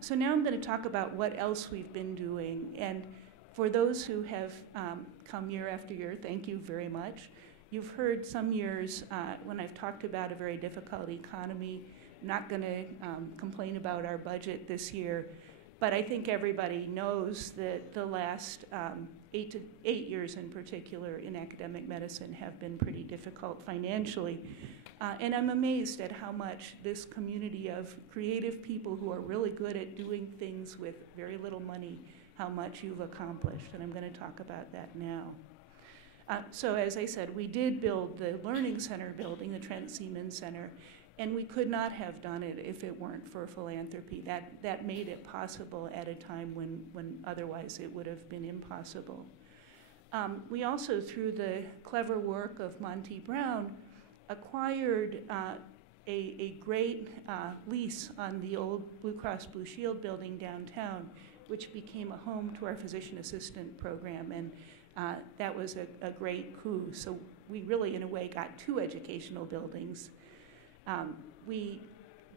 So now I'm going to talk about what else we've been doing. And for those who have come year after year, thank you very much. You've heard some years when I've talked about a very difficult economy. I'm not going to complain about our budget this year, but I think everybody knows that the last 8 years in particular in academic medicine have been pretty difficult financially. And I'm amazed at how much this community of creative people who are really good at doing things with very little money, how much you've accomplished. And I'm going to talk about that now. So as I said, we did build the Learning Center building, the Trent Seaman Center, and we could not have done it if it weren't for philanthropy. That made it possible at a time when otherwise it would have been impossible. We also, through the clever work of Monty Brown, acquired a great lease on the old Blue Cross Blue Shield building downtown, which became a home to our physician assistant program, and that was a great coup. So we really, in a way, got 2 educational buildings. We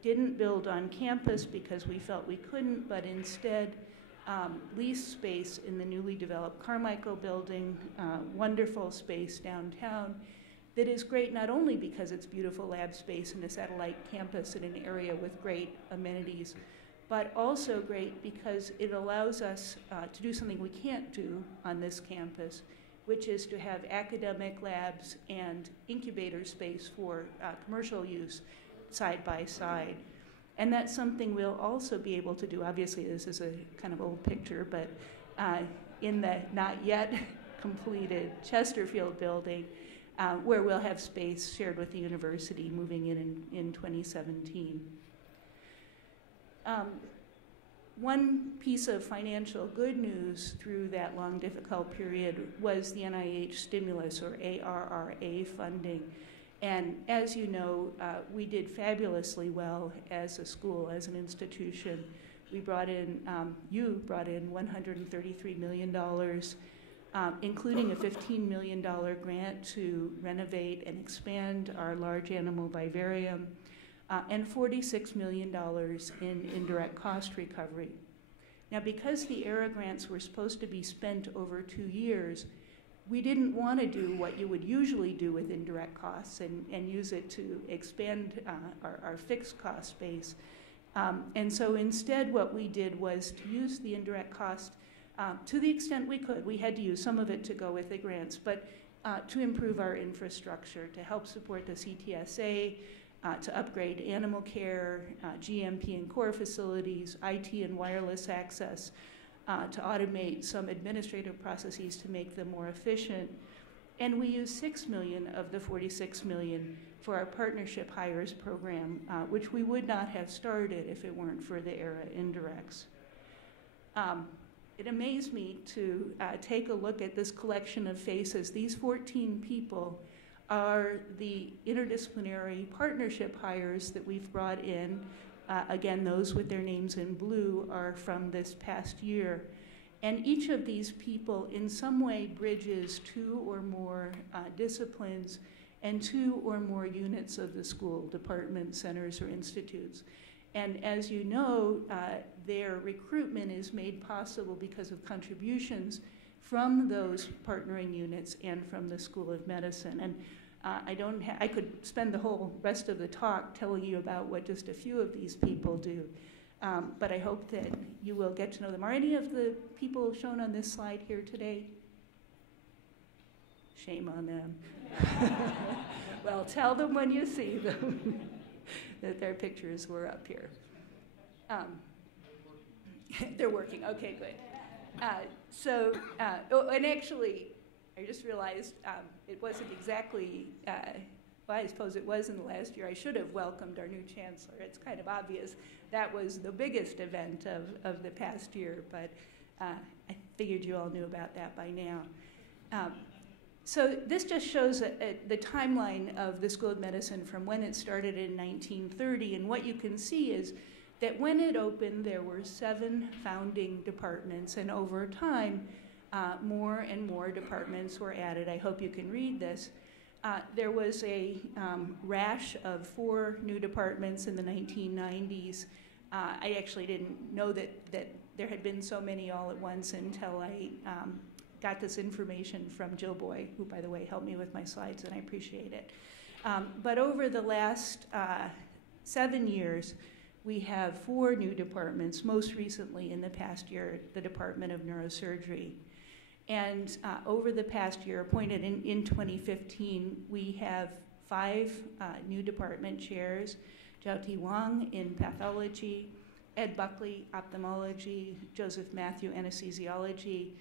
didn't build on campus because we felt we couldn't, but instead leased space in the newly developed Carmichael building, wonderful space downtown that is great not only because it's beautiful lab space and a satellite campus in an area with great amenities, but also great because it allows us to do something we can't do on this campus, which is to have academic labs and incubator space for commercial use side by side. And that's something we'll also be able to do. Obviously, this is a kind of old picture, but in the not yet completed Chesterfield building, where we'll have space shared with the university moving in 2017. One piece of financial good news through that long, difficult period was the NIH stimulus, or ARRA funding. And as you know, we did fabulously well as a school, as an institution. We brought in, you brought in $133 million, including a $15 million grant to renovate and expand our large animal vivarium, and $46 million in indirect cost recovery. Now, because the ARRA grants were supposed to be spent over 2 years, we didn't want to do what you would usually do with indirect costs and use it to expand our fixed cost base. And so instead what we did was to use the indirect cost to the extent we could. We had to use some of it to go with the grants, but to improve our infrastructure, to help support the CTSA, to upgrade animal care, GMP and core facilities, IT and wireless access, to automate some administrative processes to make them more efficient. And we used $6 million of the $46 million for our partnership hires program, which we would not have started if it weren't for the ARRA indirects. It amazed me to take a look at this collection of faces. These 14 people are the interdisciplinary partnership hires that we've brought in. Again, those with their names in blue are from this past year. And each of these people in some way bridges 2 or more disciplines and 2 or more units of the school, departments, centers, or institutes. And as you know, their recruitment is made possible because of contributions from those partnering units and from the School of Medicine. And I could spend the whole rest of the talk telling you about what just a few of these people do, but I hope that you will get to know them. Are any of the people shown on this slide here today? Shame on them. Well, tell them when you see them that their pictures were up here. They're working. Okay, good. And actually, I just realized it wasn't exactly, well, I suppose it was in the last year. I should have welcomed our new chancellor. It's kind of obvious that was the biggest event of the past year, but I figured you all knew about that by now. So this just shows the timeline of the School of Medicine from when it started in 1930, and what you can see is that when it opened, there were 7 founding departments, and over time, more and more departments were added. I hope you can read this. There was a rash of 4 new departments in the 1990s, I actually didn't know that there had been so many all at once until I got this information from Jill Boy, who, by the way, helped me with my slides, and I appreciate it. But over the last 7 years, we have 4 new departments, most recently in the past year, the Department of Neurosurgery. And over the past year, appointed in 2015, we have 5 new department chairs: Jiao-Ti Wang in pathology, Ed Buckley, ophthalmology, Joseph Matthew, anesthesiology,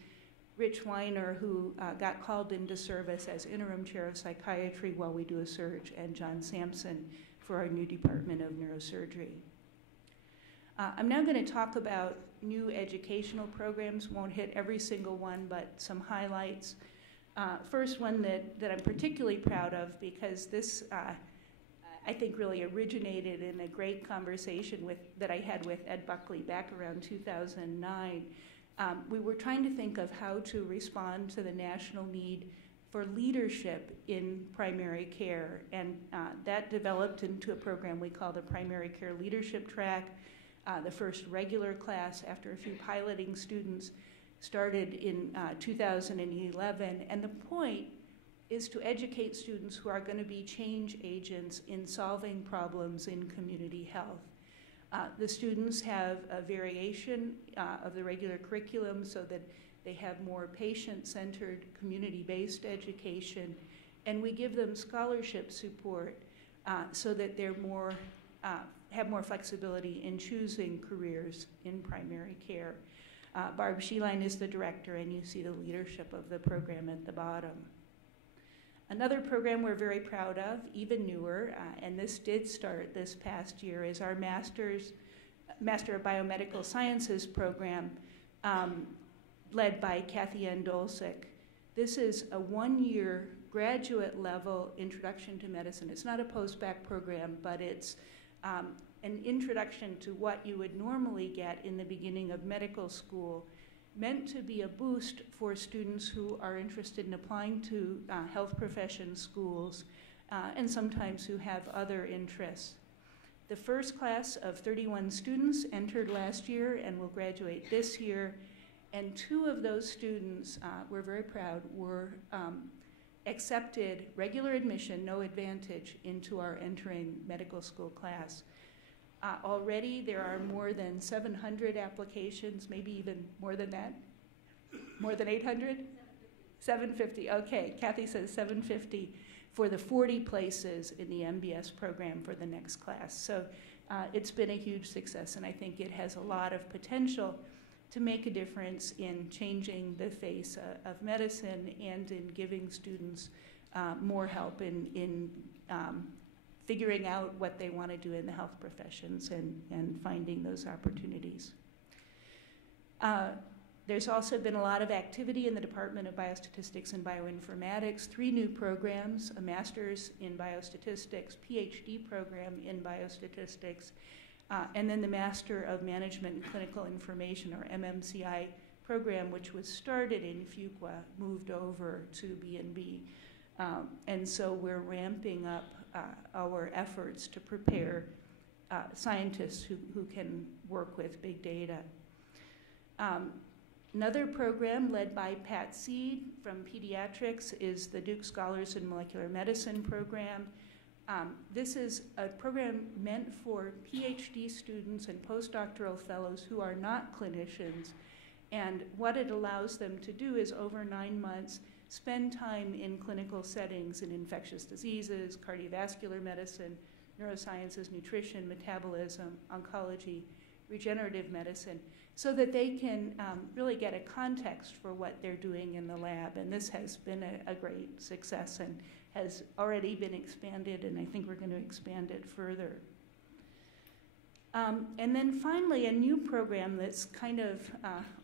Rich Weiner, who got called into service as interim chair of psychiatry while we do a surge, and John Sampson for our new Department of Neurosurgery. I'm now going to talk about new educational programs. Won't hit every single one, but some highlights. First one that I'm particularly proud of, because this I think really originated in a great conversation that I had with Ed Buckley back around 2009. We were trying to think of how to respond to the national need for leadership in primary care, and that developed into a program we call the Primary Care Leadership Track. The first regular class, after a few piloting students, started in 2011, and the point is to educate students who are going to be change agents in solving problems in community health. The students have a variation of the regular curriculum so that they have more patient-centered, community-based education, and we give them scholarship support so that they're have more flexibility in choosing careers in primary care. Barb Sheeline is the director, and you see the leadership of the program at the bottom. Another program we're very proud of, even newer, and this did start this past year, is our Master of Biomedical Sciences program, led by Kathy N. Dolsick. This is a 1-year graduate level introduction to medicine. It's not a post-bac program, but it's an introduction to what you would normally get in the beginning of medical school, meant to be a boost for students who are interested in applying to health profession schools and sometimes who have other interests. The first class of 31 students entered last year and will graduate this year, and 2 of those students, we're very proud, were accepted regular admission, no advantage, into our entering medical school class. Already there are more than 700 applications, maybe even more than that. More than 800? 750, okay. Kathy says 750 for the 40 places in the MBS program for the next class. So it's been a huge success, and I think it has a lot of potential to make a difference in changing the face of medicine and in giving students more help in figuring out what they want to do in the health professions and finding those opportunities. There's also been a lot of activity in the Department of Biostatistics and Bioinformatics, 3 new programs, a master's in biostatistics, PhD program in biostatistics, and then the Master of Management and Clinical Information, or MMCI program, which was started in Fuqua, moved over to B&B. And so we're ramping up our efforts to prepare scientists who can work with big data. Another program led by Pat Seed from Pediatrics is the Duke Scholars in Molecular Medicine program. This is a program meant for PhD students and postdoctoral fellows who are not clinicians. And what it allows them to do is, over 9 months, spend time in clinical settings in infectious diseases, cardiovascular medicine, neurosciences, nutrition, metabolism, oncology, regenerative medicine, so that they can really get a context for what they're doing in the lab. And this has been a great success and has already been expanded, and I think we're going to expand it further. And then finally, a new program that's kind of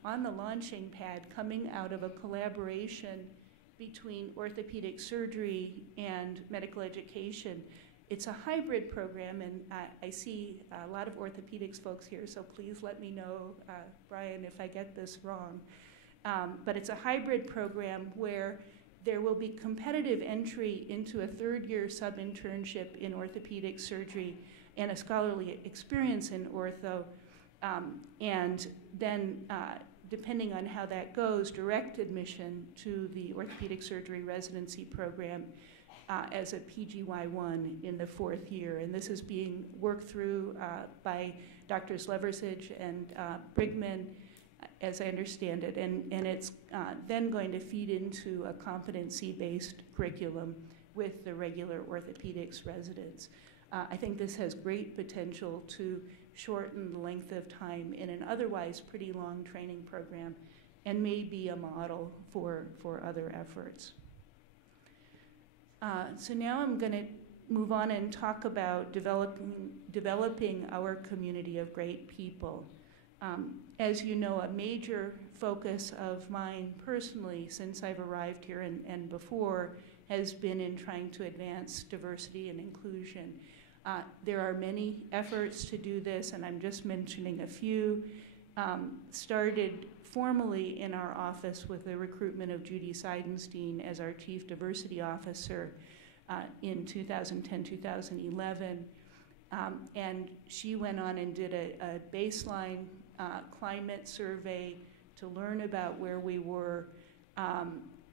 on the launching pad, coming out of a collaboration between orthopedic surgery and medical education. It's a hybrid program, and I see a lot of orthopedics folks here, so please let me know, Brian, if I get this wrong. But it's a hybrid program where there will be competitive entry into a 3rd-year sub-internship in orthopedic surgery and a scholarly experience in ortho And then, depending on how that goes, direct admission to the orthopedic surgery residency program as a PGY1 in the 4th year. And this is being worked through by Drs. Leversige and Brigman, as I understand it, and it's then going to feed into a competency-based curriculum with the regular orthopedics residents. I think this has great potential to shorten the length of time in an otherwise pretty long training program and may be a model for other efforts. So now I'm going to move on and talk about developing our community of great people. As you know, a major focus of mine personally since I've arrived here and before has been in trying to advance diversity and inclusion. There are many efforts to do this, and I'm just mentioning a few. Started formally in our office with the recruitment of Judy Seidenstein as our Chief Diversity Officer in 2010-2011. And she went on and did a baseline climate survey to learn about where we were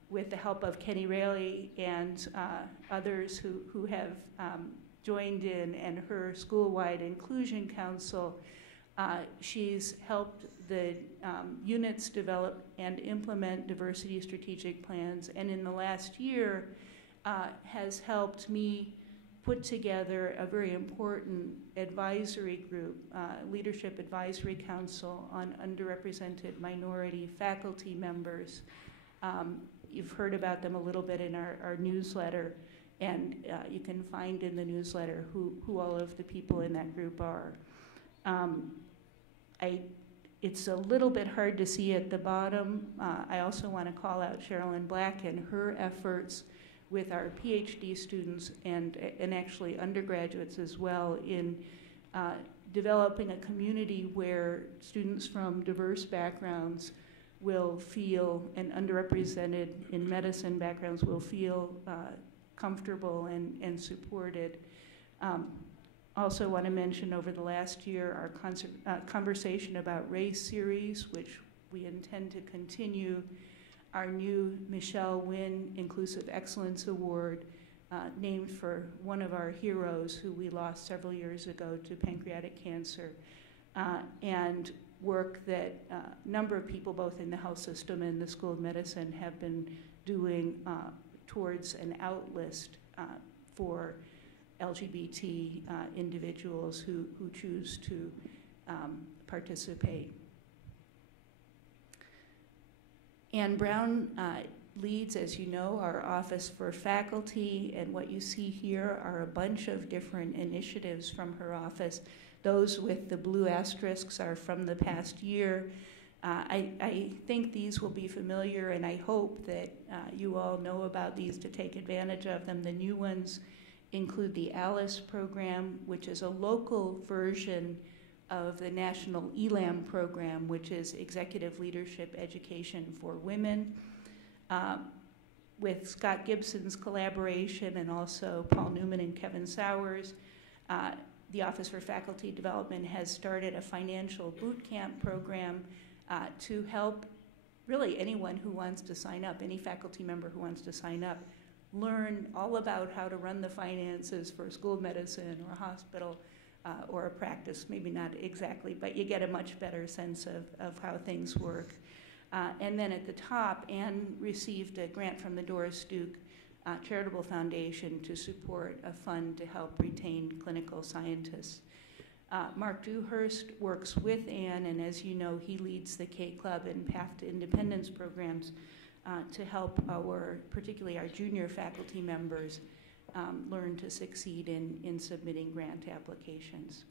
with the help of Kenny Raley and others who have joined in, and her school-wide inclusion council. She's helped the units develop and implement diversity strategic plans, and in the last year has helped me put together a very important advisory group, Leadership Advisory Council on underrepresented minority faculty members. You've heard about them a little bit in our newsletter, and you can find in the newsletter who all of the people in that group are. It's a little bit hard to see at the bottom. I also want to call out Sherilyn Black and her efforts with our PhD students and actually undergraduates as well in developing a community where students from diverse backgrounds will feel, and underrepresented in medicine backgrounds will feel comfortable and supported. Also want to mention over the last year our Conversation About Race series, which we intend to continue, our new Michelle Wynn Inclusive Excellence Award, named for one of our heroes who we lost several years ago to pancreatic cancer, and work that a number of people both in the health system and the School of Medicine have been doing towards an out list for LGBT individuals who choose to participate. Ann Brown leads, as you know, our Office for Faculty, and what you see here are a bunch of different initiatives from her office. Those with the blue asterisks are from the past year. I think these will be familiar, and I hope that you all know about these to take advantage of them. The new ones include the ALICE program, which is a local version of the National ELAM program, which is Executive Leadership Education for Women, with Scott Gibson's collaboration and also Paul Newman and Kevin Sowers. The Office for Faculty Development has started a financial boot camp program to help really anyone who wants to sign up, any faculty member who wants to sign up, learn all about how to run the finances for a school of medicine or a hospital or a practice, maybe not exactly, but you get a much better sense of how things work. And then at the top, Anne received a grant from the Doris Duke Charitable Foundation to support a fund to help retain clinical scientists. Mark Dewhurst works with Anne, and as you know, he leads the K-Club and Path to Independence programs to help particularly our junior faculty members learn to succeed in submitting grant applications.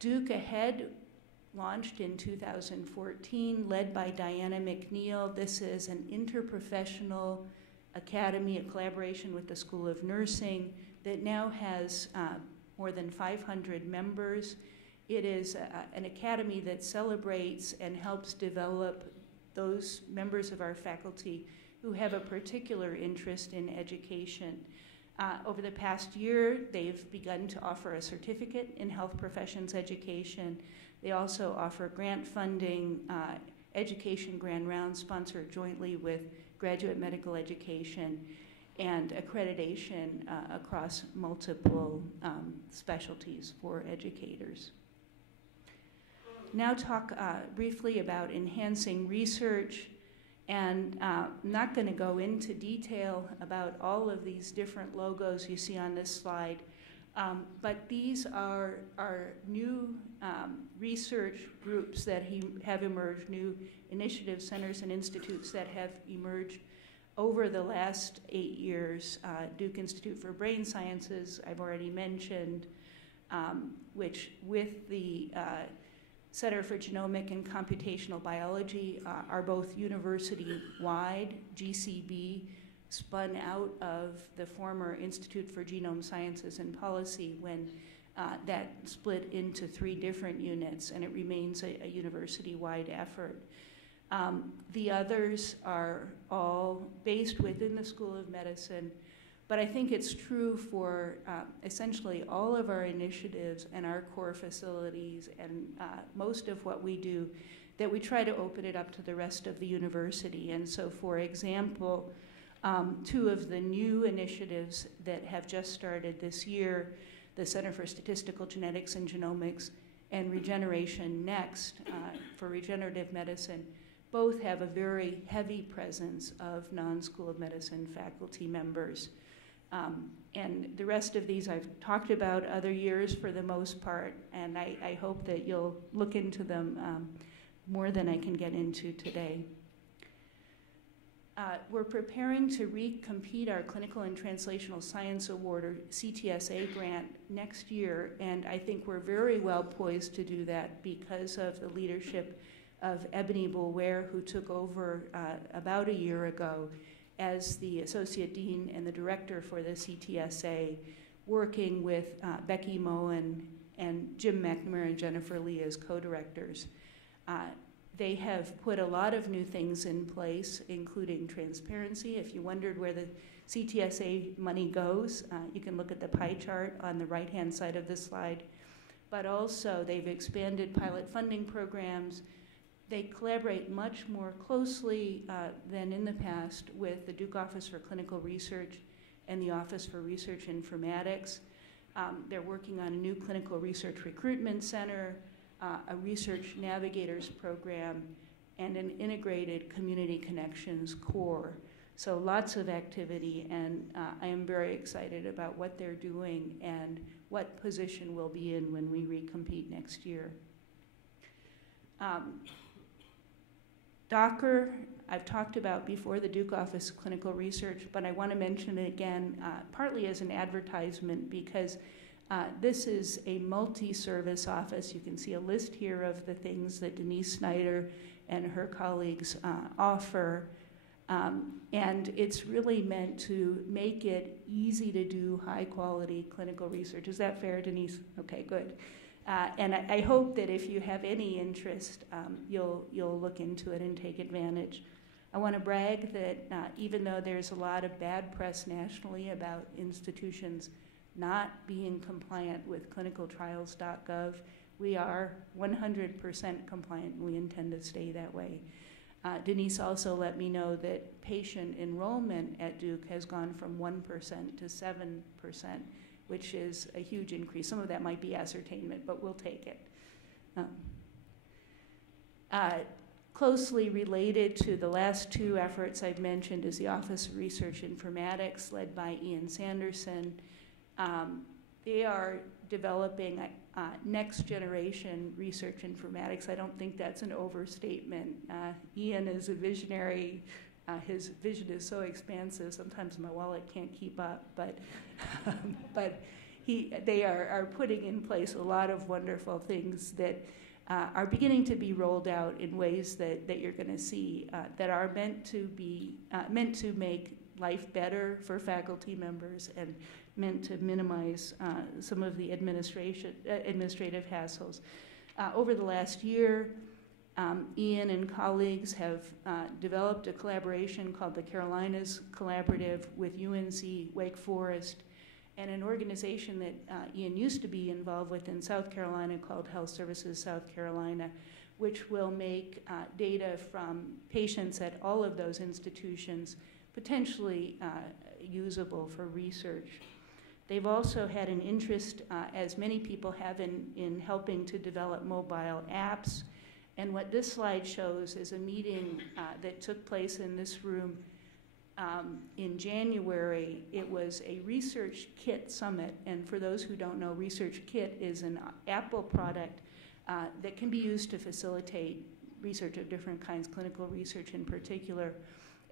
Duke Ahead launched in 2014, led by Diana McNeil. This is an interprofessional academy, a collaboration with the School of Nursing that now has more than 500 members. It is an academy that celebrates and helps develop those members of our faculty who have a particular interest in education. Over the past year, they've begun to offer a certificate in health professions education. They also offer grant funding, education grand rounds sponsored jointly with graduate medical education, and accreditation across multiple specialties for educators. Now talk briefly about enhancing research, and I'm not going to go into detail about all of these different logos you see on this slide, but these are new research groups that have emerged, new initiatives, centers, and institutes that have emerged over the last 8 years. Duke Institute for Brain Sciences, I've already mentioned, which with the Center for Genomic and Computational Biology are both university-wide. GCB spun out of the former Institute for Genome Sciences and Policy when that split into 3 different units, and it remains a university-wide effort. The others are all based within the School of Medicine, but I think it's true for essentially all of our initiatives and our core facilities and most of what we do, that we try to open it up to the rest of the university. And so, for example, 2 of the new initiatives that have just started this year, the Center for Statistical Genetics and Genomics and Regeneration Next for regenerative medicine, both have a very heavy presence of non-School of Medicine faculty members. And the rest of these I've talked about other years for the most part, and I hope that you'll look into them more than I can get into today. We're preparing to recompete our Clinical and Translational Science Award, or CTSA grant, next year, and I think we're very well poised to do that because of the leadership of Ebony Boulware, who took over about a year ago as the Associate Dean and the Director for the CTSA, working with Becky Moen and Jim McNamara and Jennifer Lee as co-directors. They have put a lot of new things in place, including transparency. If you wondered where the CTSA money goes, you can look at the pie chart on the right-hand side of this slide. But also, they've expanded pilot funding programs. They collaborate much more closely than in the past with the Duke Office for Clinical Research and the Office for Research Informatics. They're working on a new clinical research recruitment center, a research navigators program, and an integrated community connections core. So lots of activity, and I am very excited about what they're doing and what position we'll be in when we recompete next year. DOCR, I've talked about before, the Duke Office of Clinical Research, but I want to mention it again, partly as an advertisement, because this is a multi-service office. You can see a list here of the things that Denise Snyder and her colleagues offer, and it's really meant to make it easy to do high-quality clinical research. Is that fair, Denise? Okay, good. And I hope that if you have any interest, you'll look into it and take advantage. I want to brag that even though there's a lot of bad press nationally about institutions not being compliant with clinicaltrials.gov, we are 100% compliant, and we intend to stay that way. Denise also let me know that patient enrollment at Duke has gone from 1% to 7%, which is a huge increase. Some of that might be ascertainment, but we'll take it. Closely related to the last 2 efforts I've mentioned is the Office of Research Informatics, led by Ian Sanderson. They are developing next generation research informatics. I don't think that's an overstatement. Ian is a visionary. His vision is so expansive, sometimes my wallet can't keep up, but they are putting in place a lot of wonderful things that are beginning to be rolled out in ways that you're going to see that are meant to make life better for faculty members and meant to minimize some of the administrative hassles. Over the last year, Ian and colleagues have developed a collaboration called the Carolinas Collaborative with UNC, Wake Forest, and an organization that Ian used to be involved with in South Carolina called Health Services South Carolina, which will make data from patients at all of those institutions potentially usable for research. They've also had an interest, as many people have, in helping to develop mobile apps. And what this slide shows is a meeting that took place in this room in January. It was a Research Kit Summit. And for those who don't know, Research Kit is an Apple product that can be used to facilitate research of different kinds, clinical research in particular.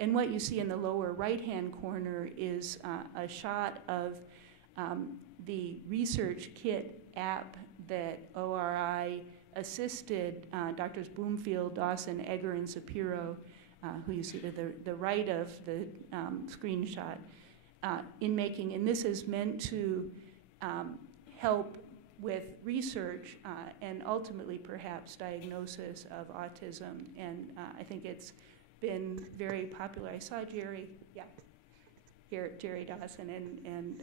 And what you see in the lower right-hand corner is a shot of the Research Kit app that ORI assisted Drs. Bloomfield, Dawson, Egger, and Sapiro, who you see to the right of the screenshot, in making. And this is meant to help with research and ultimately perhaps diagnosis of autism. And I think it's been very popular. I saw Jerry, Jerry Dawson, and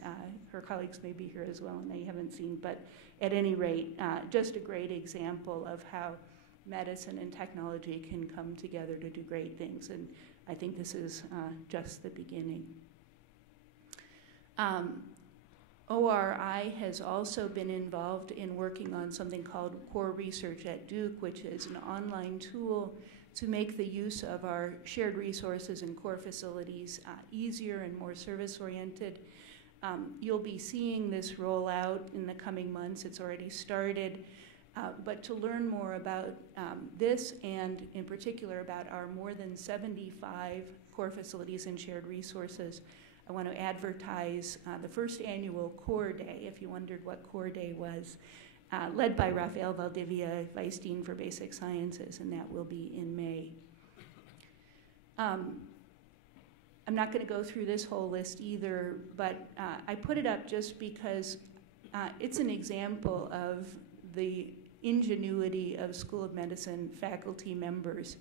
her colleagues may be here as well, and I haven't seen, but at any rate, just a great example of how medicine and technology can come together to do great things, and I think this is just the beginning. ORI has also been involved in working on something called Core Research at Duke, which is an online tool to make the use of our shared resources and core facilities easier and more service-oriented. You'll be seeing this roll out in the coming months. It's already started. But to learn more about this, and in particular about our more than 75 core facilities and shared resources, I want to advertise the first annual Core Day, if you wondered what Core Day was, led by Rafael Valdivia, Vice Dean for Basic Sciences, and that will be in May. I'm not going to go through this whole list either, but I put it up just because it's an example of the ingenuity of School of Medicine faculty members.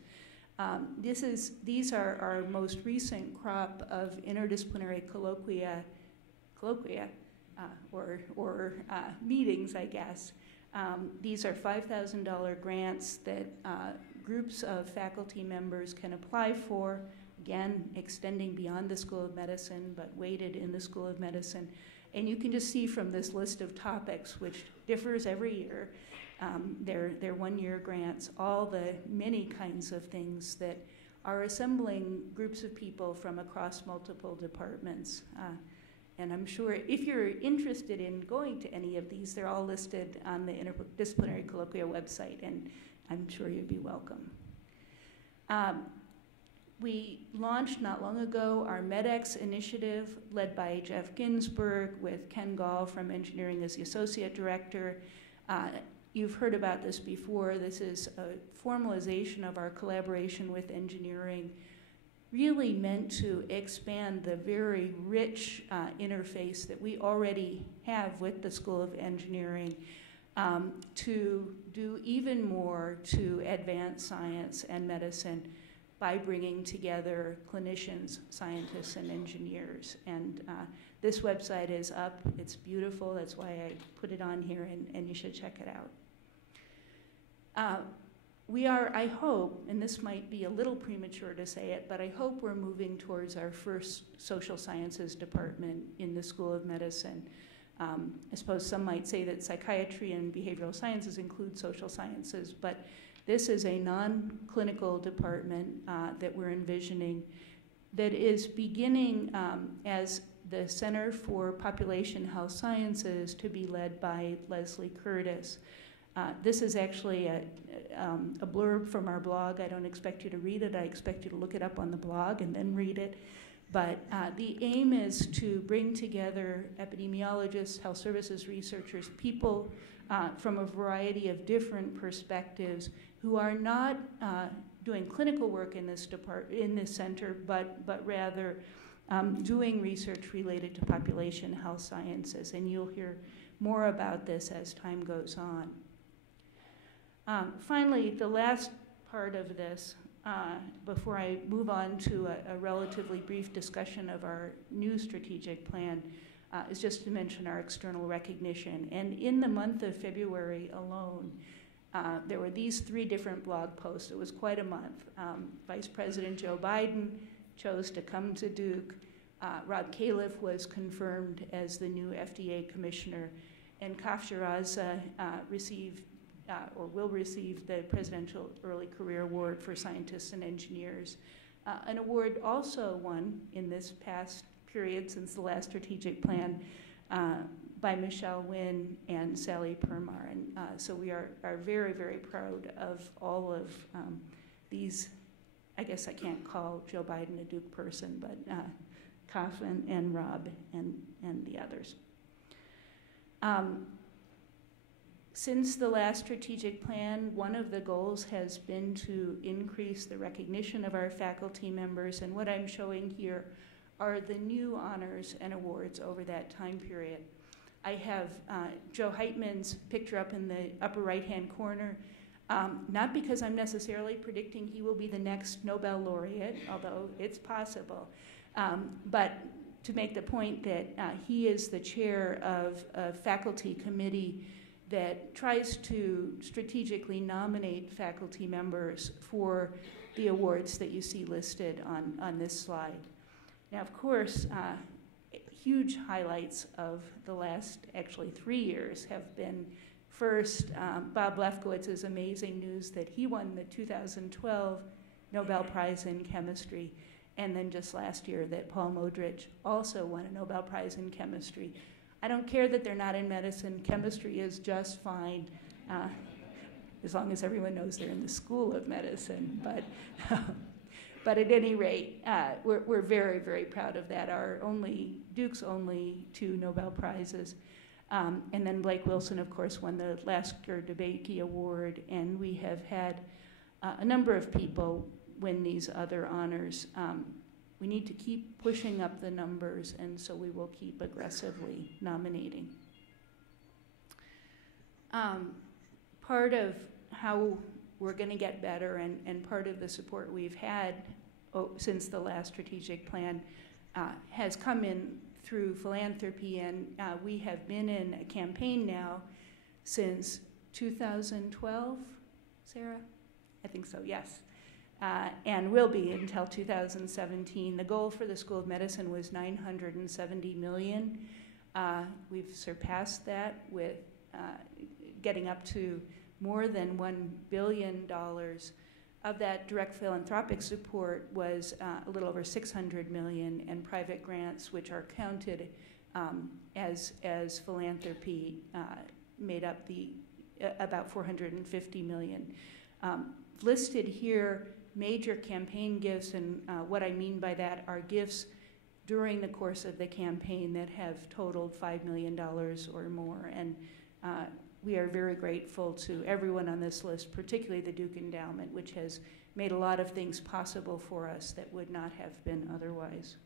These are our most recent crop of interdisciplinary colloquia or meetings, I guess. These are $5,000 grants that groups of faculty members can apply for, again, extending beyond the School of Medicine, but weighted in the School of Medicine. And you can just see from this list of topics, which differs every year, they're one-year grants, all the many kinds of things that are assembling groups of people from across multiple departments. And I'm sure if you're interested in going to any of these, they're all listed on the Interdisciplinary Colloquia website, and I'm sure you'd be welcome. We launched not long ago our MEDEX initiative, led by Jeff Ginsberg, with Ken Gall from engineering as the associate director. You've heard about this before. This is a formalization of our collaboration with engineering, really meant to expand the very rich interface that we already have with the School of Engineering to do even more to advance science and medicine by bringing together clinicians, scientists, and engineers. And this website is up. It's beautiful. That's why I put it on here, and you should check it out. We are, I hope, and this might be a little premature to say it, but I hope we're moving towards our first social sciences department in the School of Medicine. I suppose some might say that psychiatry and behavioral sciences include social sciences, but this is a non-clinical department that we're envisioning that is beginning as the Center for Population Health Sciences to be led by Leslie Curtis. This is actually a blurb from our blog. I don't expect you to read it. I expect you to look it up on the blog and then read it. But the aim is to bring together epidemiologists, health services researchers, people from a variety of different perspectives who are not doing clinical work in this center, but rather doing research related to population health sciences. And you'll hear more about this as time goes on. Finally, the last part of this, before I move on to a relatively brief discussion of our new strategic plan, is just to mention our external recognition. And in the month of February alone, there were these 3 different blog posts. It was quite a month. Vice President Joe Biden chose to come to Duke. Rob Califf was confirmed as the new FDA commissioner, and Kaf Shiraza received or will receive the Presidential Early Career Award for Scientists and Engineers, an award also won in this past period since the last strategic plan by Michelle Wynn and Sally Permar. And so we are very, very proud of all of these. I guess I can't call Joe Biden a Duke person, but Kaf and Rob and the others. Since the last strategic plan, one of the goals has been to increase the recognition of our faculty members, and what I'm showing here are the new honors and awards over that time period. I have Joe Heitman's picture up in the upper right-hand corner, not because I'm necessarily predicting he will be the next Nobel laureate, although it's possible, but to make the point that he is the chair of a faculty committee that tries to strategically nominate faculty members for the awards that you see listed on this slide. Now, of course, huge highlights of the last, actually 3 years have been, first, Bob Lefkowitz's amazing news that he won the 2012 Nobel Prize in Chemistry, and then just last year that Paul Modrich also won a Nobel Prize in Chemistry. I don't care that they're not in medicine. Chemistry is just fine, as long as everyone knows they're in the School of Medicine. But at any rate, we're very, very proud of that. Duke's only 2 Nobel Prizes. And then Blake Wilson, of course, won the Lasker DeBakey Award, and we have had a number of people win these other honors. We need to keep pushing up the numbers, and so we will keep aggressively nominating. Part of how we're going to get better, and part of the support we've had since the last strategic plan has come in through philanthropy, and we have been in a campaign now since 2012, Sarah? I think so, yes. And will be until 2017. The goal for the School of Medicine was $970 million. We've surpassed that with getting up to more than $1 billion. Of that, direct philanthropic support was a little over $600 million, and private grants, which are counted as philanthropy, made up about $450 million. Listed here, major campaign gifts, and what I mean by that are gifts during the course of the campaign that have totaled $5 million or more. And we are very grateful to everyone on this list, particularly the Duke Endowment, which has made a lot of things possible for us that would not have been otherwise.